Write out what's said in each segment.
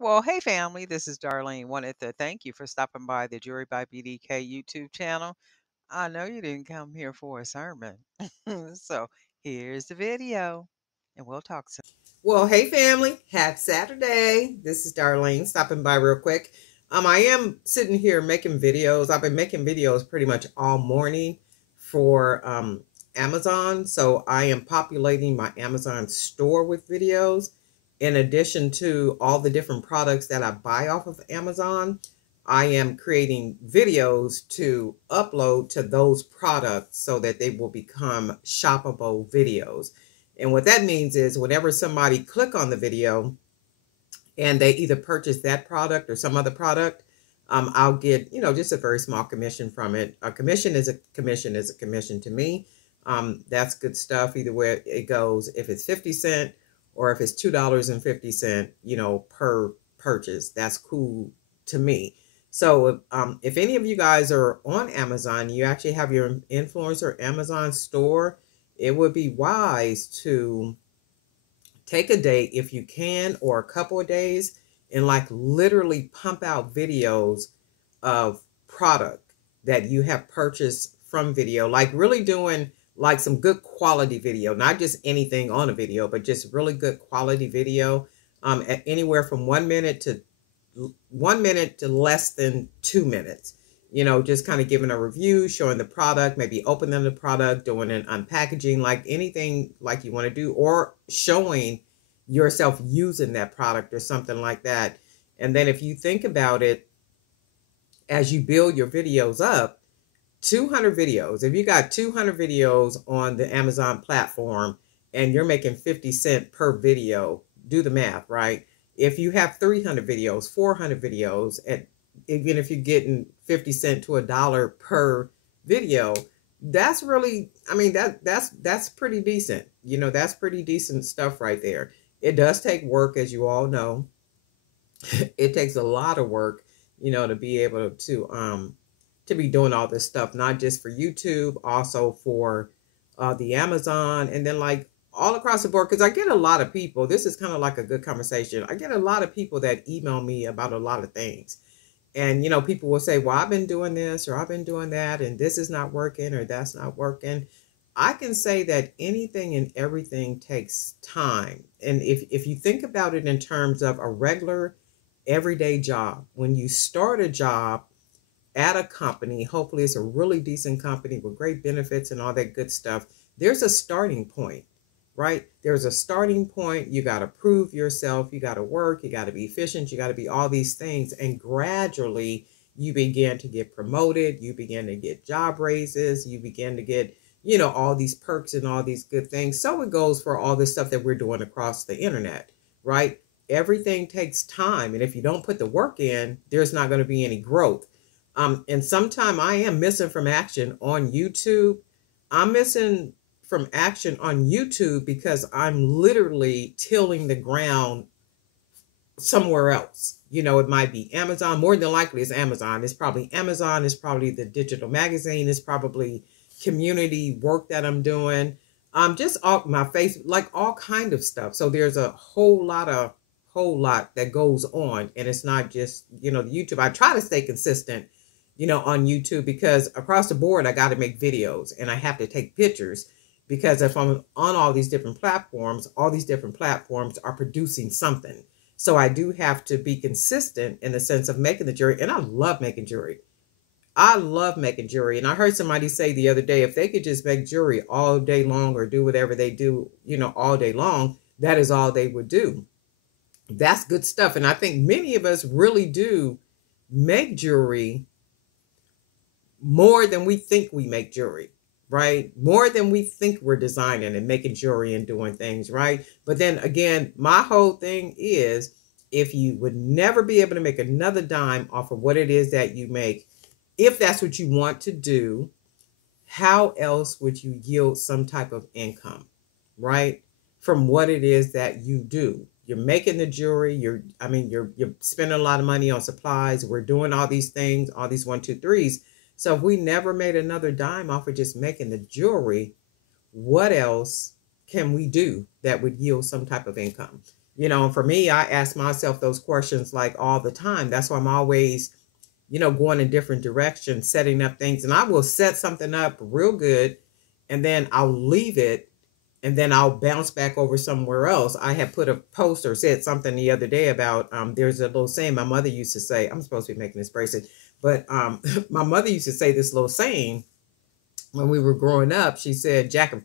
Well, hey family, this is Darlene. Wanted to thank you for stopping by the Jury by BDK YouTube channel. I know you didn't come here for a sermon. So here's the video, and we'll talk soon. Well, hey family, happy Saturday. This is Darlene stopping by real quick. I am sitting here making videos. I've been making videos pretty much all morning for Amazon. So I am populating my Amazon store with videos. In addition to all the different products that I buy off of Amazon, I am creating videos to upload to those products so that they will become shoppable videos. And what that means is whenever somebody click on the video and they either purchase that product or some other product, I'll get, just a very small commission from it. A commission is a commission is a commission to me. That's good stuff. Either way it goes, if it's 50 cents or if it's $2.50, per purchase, that's cool to me. So if any of you guys are on Amazon, you actually have your influencer Amazon store, it would be wise to take a day if you can, or a couple of days, and like literally pump out videos of product that you have purchased from video, like really doing like some good quality video, not just anything on a video, but just really good quality video, at anywhere from 1 minute to 1 minute to less than 2 minutes. Just kind of giving a review, showing the product, maybe opening the product, doing an unpackaging, like anything like you want to do, or showing yourself using that product or something like that. And then if you think about it, as you build your videos up, 200 videos, if you got 200 videos on the Amazon platform and you're making 50 cents per video, do the math, right? If you have 300 videos, 400 videos, and even if you're getting 50 cents to $1 per video, that's really, that's pretty decent. That's pretty decent stuff right there. It does take work, as you all know. It takes a lot of work, to be able to be doing all this stuff, not just for YouTube, also for the Amazon, and then like all across the board. Because I get a lot of people, this is kind of like a good conversation. I get a lot of people that email me about a lot of things. And, people will say, well, I've been doing this or I've been doing that, and this is not working or that's not working. I can say that anything and everything takes time. And if you think about it in terms of a regular everyday job, when you start a job at a company, hopefully it's a really decent company with great benefits and all that good stuff, there's a starting point, right? There's a starting point. You got to prove yourself. You got to work. You got to be efficient. You got to be all these things. And gradually you begin to get promoted. You begin to get job raises. You begin to get, all these perks and all these good things. So it goes for all this stuff that we're doing across the internet, right? Everything takes time. And if you don't put the work in, there's not going to be any growth. And sometime I am missing from action on YouTube. I'm missing from action on YouTube because I'm literally tilling the ground somewhere else. It might be Amazon. More than likely it's Amazon. It's probably Amazon. It's probably the digital magazine. It's probably community work that I'm doing. Just all my face, like all kind of stuff. So there's a whole lot that goes on. And it's not just, the YouTube. I try to stay consistent, on YouTube, because across the board, I got to make videos and I have to take pictures, because if I'm on all these different platforms are producing something. So I do have to be consistent in the sense of making the jewelry. And I love making jewelry. I love making jewelry. And I heard somebody say the other day, if they could just make jewelry all day long or do whatever they do, all day long, that is all they would do. That's good stuff. And I think many of us really do make jewelry more than we think we make jewelry, right? More than we think we're designing and making jewelry and doing things, right? But then again, my whole thing is, if you would never be able to make another dime off of what it is that you make, if that's what you want to do, how else would you yield some type of income, right? From what it is that you do. You're making the jewelry, you're spending a lot of money on supplies. We're doing all these things, all these 1, 2, 3s. So if we never made another dime off of just making the jewelry, what else can we do that would yield some type of income? You know, and for me, I ask myself those questions like all the time. That's why I'm always, you know, going in different directions, setting up things. And I will set something up real good and then I'll leave it and then I'll bounce back over somewhere else. I had put a post or said something the other day about there's a little saying my mother used to say. I'm supposed to be making this bracelet, but my mother used to say this little saying when we were growing up. She said, jack of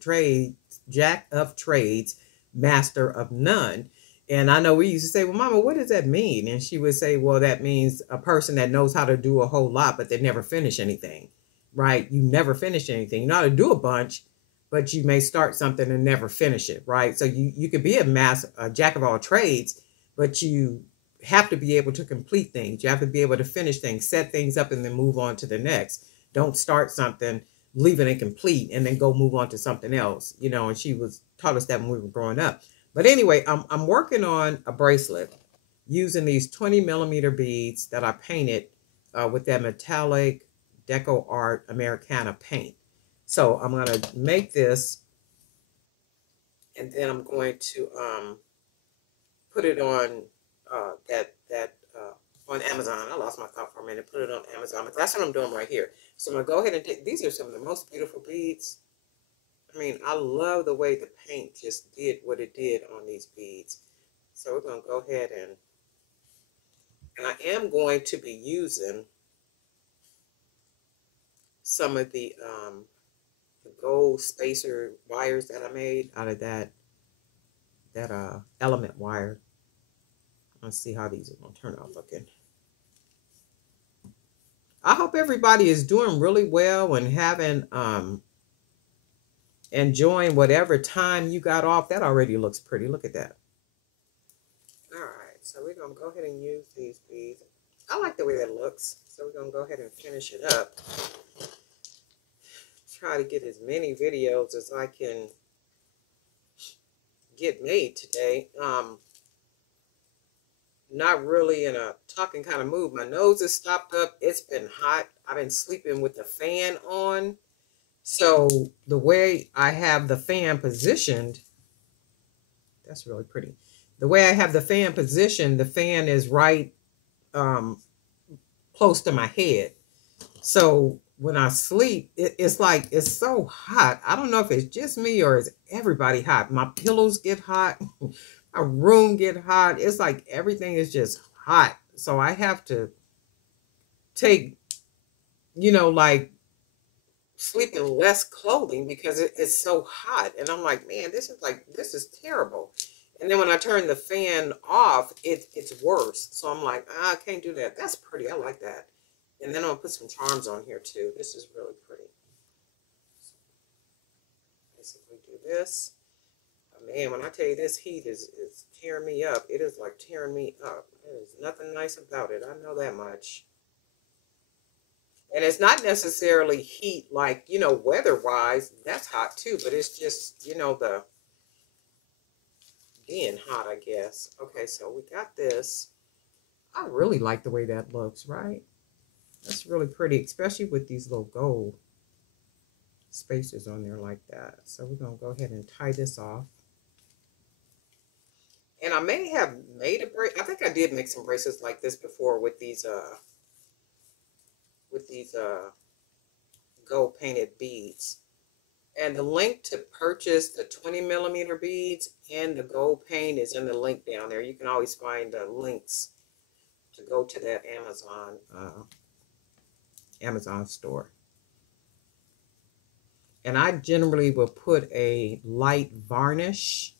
trades, master of none. And I know we used to say, well, Mama, what does that mean? And she would say, well, that means a person that knows how to do a whole lot, but they never finish anything, right? You never finish anything. You know how to do a bunch, but you may start something and never finish it, right? So you could be a jack of all trades, but you have to be able to complete things. You have to be able to finish things, set things up, and then move on to the next. Don't start something, leave it incomplete, and then go move on to something else. You know, and she was taught us that when we were growing up. But anyway, I'm working on a bracelet using these 20 millimeter beads that I painted with that metallic Deco Art Americana paint. So I'm going to make this, and then I'm going to put it on on Amazon. I lost my thought for a minute. Put it on Amazon. But that's what I'm doing right here. So I'm going to go ahead and take, these are some of the most beautiful beads. I mean, I love the way the paint just did what it did on these beads. So we're going to go ahead and I am going to be using some of the gold spacer wires that I made out of that element wire. Let's see how these are going to turn out looking. I hope everybody is doing really well and having enjoying whatever time you got off. That already looks pretty. Look at that. All right, so we're going to go ahead and use these beads. I like the way that looks, so we're going to go ahead and finish it up. Try to get as many videos as I can get made today. Not really in a talking kind of mood. My nose is stopped up. It's been hot. I've been sleeping with the fan on. So the way I have the fan positioned, that's really pretty. The way I have the fan positioned, the fan is right close to my head. So when I sleep, it's like, it's so hot. I don't know if it's just me or is everybody hot. My pillows get hot. My room get hot. It's like everything is just hot. So I have to take, you know, like sleep in less clothing because it's so hot. And I'm like, man, this is terrible. And then when I turn the fan off, it's worse. So I'm like, I can't do that. That's pretty. I like that. And then I'm going to put some charms on here too. This is really pretty. So basically do this. Man, when I tell you this heat is tearing me up, it is like tearing me up. There's nothing nice about it. I know that much. And it's not necessarily heat like, you know, weather-wise. That's hot too, but it's just, you know, the being hot, I guess. Okay, so we got this. I really like the way that looks, right? That's really pretty, especially with these little gold spacers on there like that. So we're going to go ahead and tie this off. And I may have made a bracelet. I think I did make some bracelets like this before with these gold painted beads. And the link to purchase the 20 millimeter beads and the gold paint is in the link down there. You can always find the links to go to that Amazon store. And I generally will put a light varnish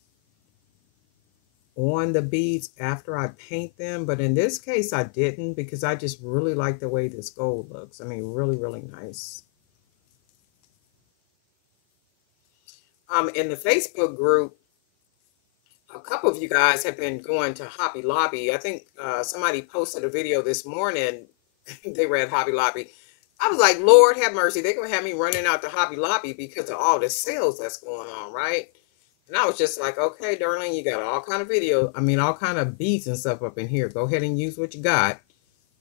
on the beads after I paint them, but in this case I didn't because I just really like the way this gold looks. I mean, really, really nice. In the Facebook group, a couple of you guys have been going to Hobby Lobby. I think somebody posted a video this morning. They were at Hobby Lobby. I was like, Lord have mercy, they're gonna have me running out to Hobby Lobby because of all the sales that's going on, right? And I was just like, okay, darling, you got all kind of all kind of beads and stuff up in here. Go ahead and use what you got.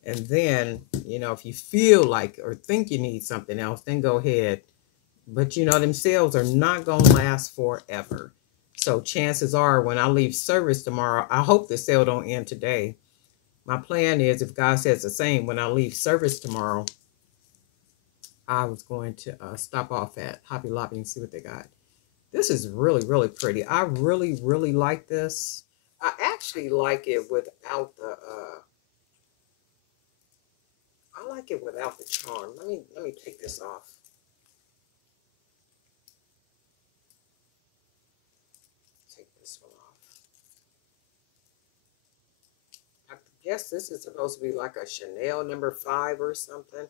And then, you know, if you feel like or think you need something else, then go ahead. But, you know, them sales are not going to last forever. So chances are when I leave service tomorrow, I hope the sale don't end today. My plan is, if God says the same, when I leave service tomorrow, I was going to stop off at Hobby Lobby and see what they got. This is really, really pretty. I really, really like this. I actually like it without the I like it without the charm. Let me take this off. Take this one off. I guess this is supposed to be like a Chanel number 5 or something.